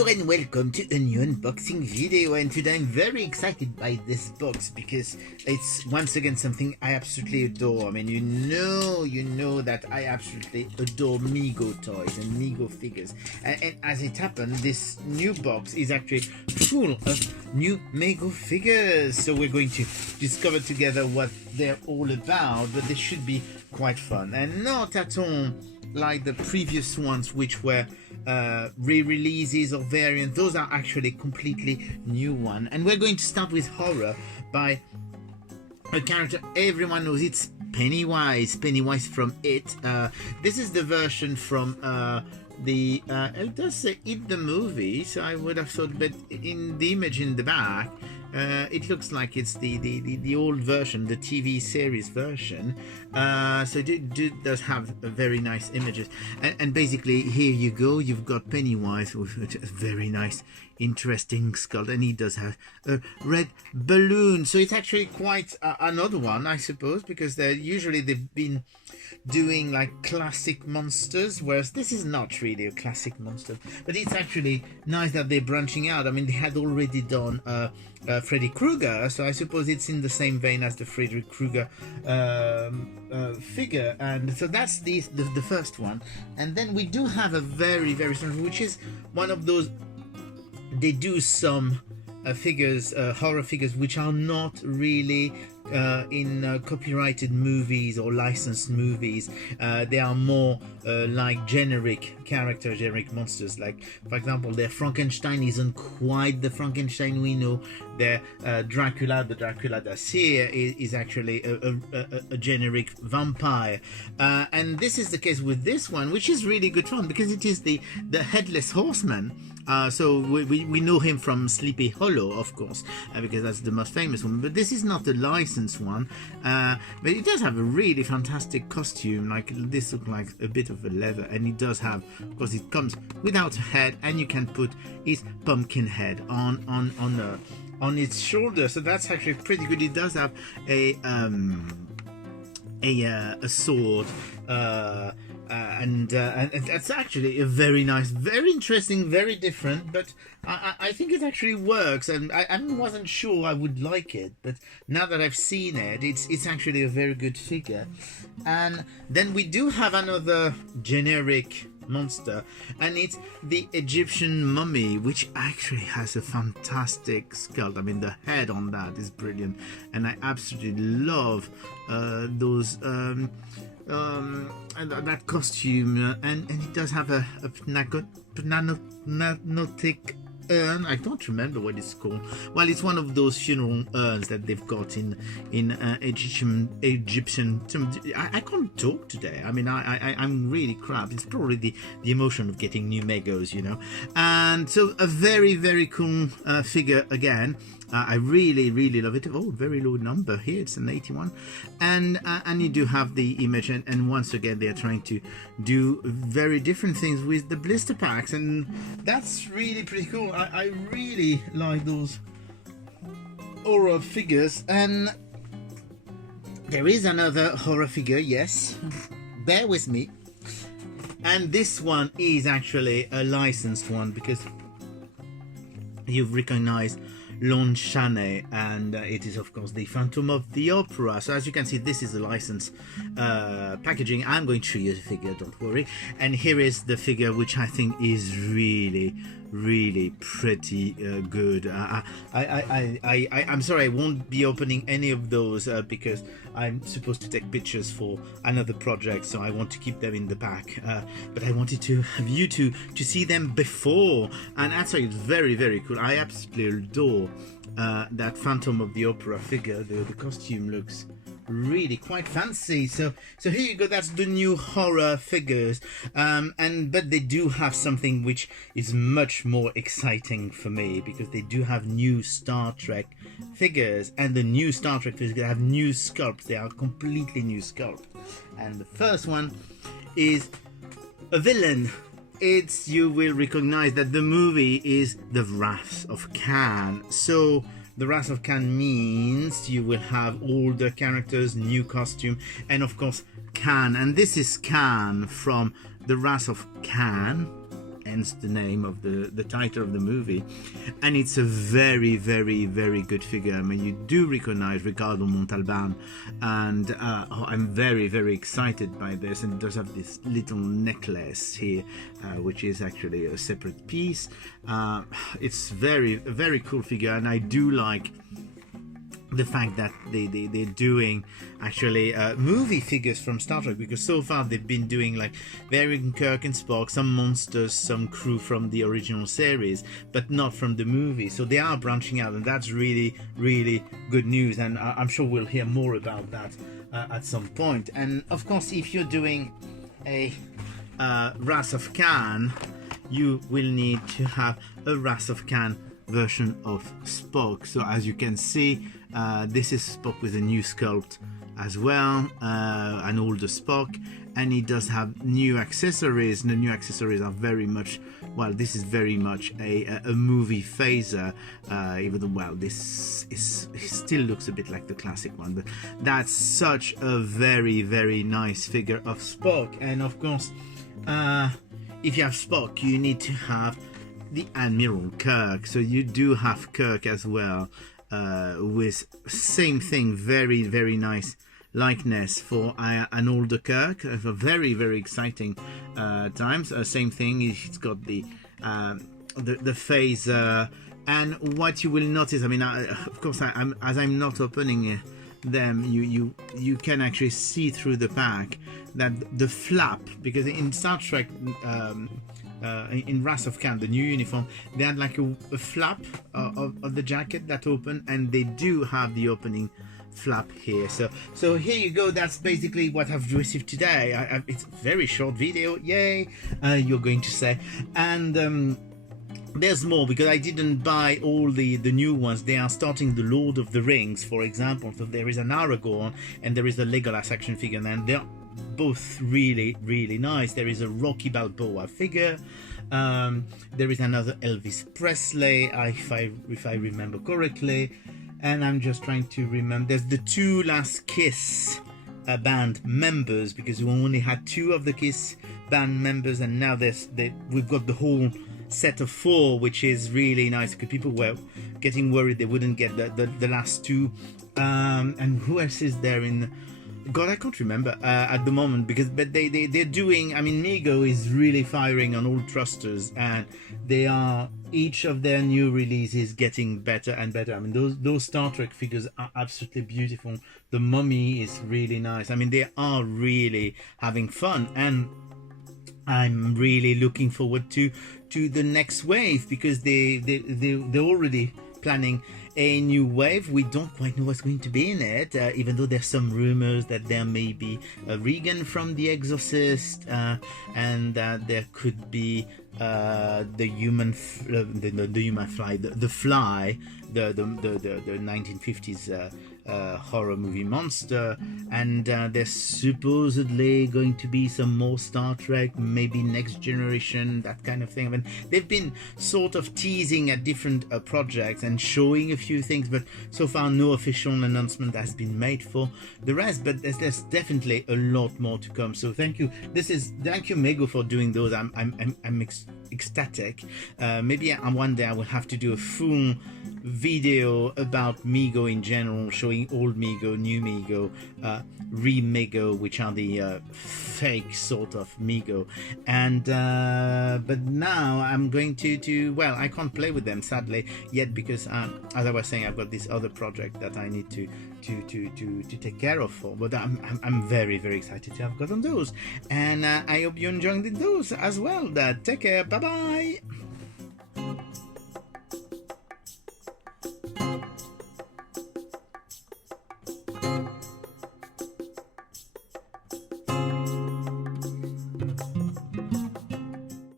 Bonjour and welcome to a new unboxing video, and today I'm very excited by this box because it's once again something I absolutely adore. I mean, you know that I absolutely adore MEGO toys and MEGO figures, and as it happened, this new box is actually full of new MEGO figures, so we're going to discover together what they're all about, but they should be quite fun and not at all like the previous ones, which were re-releases or variants. Those are actually completely new one, and we're going to start with horror by a character everyone knows. It's Pennywise from It. This is the version from it does say It the movie, so I would have thought, but in the image in the back it looks like it's the old version, the TV series version. So it does have very nice images, and basically here you go, you've got Pennywise with a very nice interesting skull, and he does have a red balloon, so it's actually quite another one, I suppose, because they've been doing like classic monsters, whereas this is not really a classic monster, but it's actually nice that they're branching out. I mean, they had already done Freddy Krueger, so I suppose it's in the same vein as the Freddy Krueger figure, and so that's the first one. And then we do have a very special, which is one of those, they do some figures, horror figures, which are not really in copyrighted movies or licensed movies. They are more like generic characters, generic monsters. Like, for example, their Frankenstein isn't quite the Frankenstein we know. Their Dracula, the Dracula that's here, is actually a generic vampire. And this is the case with this one, which is really good fun because it is the Headless Horseman. So we know him from Sleepy Hollow, of course, because that's the most famous one. But this is not a licensed one. But it does have a really fantastic costume. Like, this looks like a bit of a leather, and it does have, of course, it comes without a head, and you can put his pumpkin head on its shoulder. So that's actually pretty good. It does have a sword. And that's actually a very nice, very interesting, very different, but I think it actually works, and I wasn't sure I would like it, but now that I've seen it, it's actually a very good figure. And then we do have another generic monster, and it's the Egyptian mummy, which actually has a fantastic skull. I mean, the head on that is brilliant, and I absolutely love those and that costume, and it does have a nanotic urn. I don't remember what it's called. Well, it's one of those funeral urns that they've got in Egyptian. I can't talk today. I mean, I'm really crap. It's probably the emotion of getting new Megos, you know. And so a very cool figure again. I really love it. Oh, very low number here. It's an 81, and you do have the image, and once again they're trying to do very different things with the blister packs, and that's really pretty cool. I really like those horror figures. And there is another horror figure, yes, bear with me, and this one is actually a licensed one because you've recognized Lon Chaney, and it is of course the Phantom of the Opera. So as you can see, this is the license packaging. I'm going to show you the figure, don't worry. And here is the figure, which I think is really pretty good. I'm sorry, I won't be opening any of those because I'm supposed to take pictures for another project, so I want to keep them in the back. But I wanted to have you to see them before, and actually it's very cool. I absolutely adore that Phantom of the Opera figure. The costume looks really quite fancy. So here you go. That's the new horror figures, but they do have something which is much more exciting for me, because they do have new Star Trek figures, and the new Star Trek figures have new sculpts. They are completely new sculpts, and the first one is a villain. You will recognize that the movie is The Wrath of Kahn. So The Wrath of Kahn means you will have all the characters, new costume, and of course Kahn. And this is Kahn from The Wrath of Kahn. hence the name of the title of the movie. And it's a very, very, very good figure. I mean, you do recognize Ricardo Montalban, and I'm very, very excited by this. And it does have this little necklace here, which is actually a separate piece. It's a very cool figure, and I do like the fact that they're doing actually movie figures from Star Trek, because so far they've been doing like varying Kirk and Spock, some monsters, some crew from the original series, but not from the movie. So they are branching out, and that's really, really good news, and I'm sure we'll hear more about that at some point. And of course, if you're doing a Wrath of Kahn, you will need to have a Wrath of Kahn version of Spock. So as you can see, this is Spock with a new sculpt as well, an older Spock, and he does have new accessories. The new accessories are very much, well, this is very much a movie phaser, even though, well, this still looks a bit like the classic one, but that's such a very, very nice figure of Spock. And of course, if you have Spock, you need to have the Admiral Kirk. So you do have Kirk as well, with same thing, very, very nice likeness for an older Kirk, for very, very exciting times. Same thing, he's got the phaser, and what you will notice, I mean, of course, as I'm not opening them, you can actually see through the pack that the flap, because in Star Trek, in Wrath of Kahn, the new uniform, they had like a flap of the jacket that opened, and they do have the opening flap here. So here you go. That's basically what I've received today. It's a very short video, yay, you're going to say. And there's more, because I didn't buy all the new ones. They are starting the Lord of the Rings, for example. So there is an Aragorn and there is a Legolas action figure, and they're both really, really nice. There is a Rocky Balboa figure. There is another Elvis Presley, if I remember correctly. And I'm just trying to remember. There's the two Last Kiss band members, because we only had two of the Kiss band members, and now we've got the whole set of four, which is really nice, because people were getting worried they wouldn't get the last two. And who else is there in? God, I can't remember at the moment, but they're doing, I mean, MEGO is really firing on all thrusters, and they are, each of their new releases getting better and better. I mean, those Star Trek figures are absolutely beautiful. The Mummy is really nice. I mean, they are really having fun, and I'm really looking forward to the next wave, because they're already planning a new wave. We don't quite know what's going to be in it, even though there's some rumors that there may be a Regan from The Exorcist, and that there could be the human fly, the Fly, the 1950s horror movie monster, and there's supposedly going to be some more Star Trek, maybe Next Generation, that kind of thing. I mean, they've been sort of teasing at different projects and showing a few things, but so far no official announcement has been made for the rest. But there's definitely a lot more to come. So thank you. Thank you, MEGO, for doing those. I'm ecstatic. Maybe one day I will have to do a full video about MEGO in general, showing old MEGO, new MEGO, re-MEGO, which are the fake sort of MEGO. And but now I'm going to well, I can't play with them sadly yet, because as I was saying, I've got this other project that I need to take care of for. But I'm very, very excited to have gotten those, and I hope you're enjoying those as well. Take care, bye bye.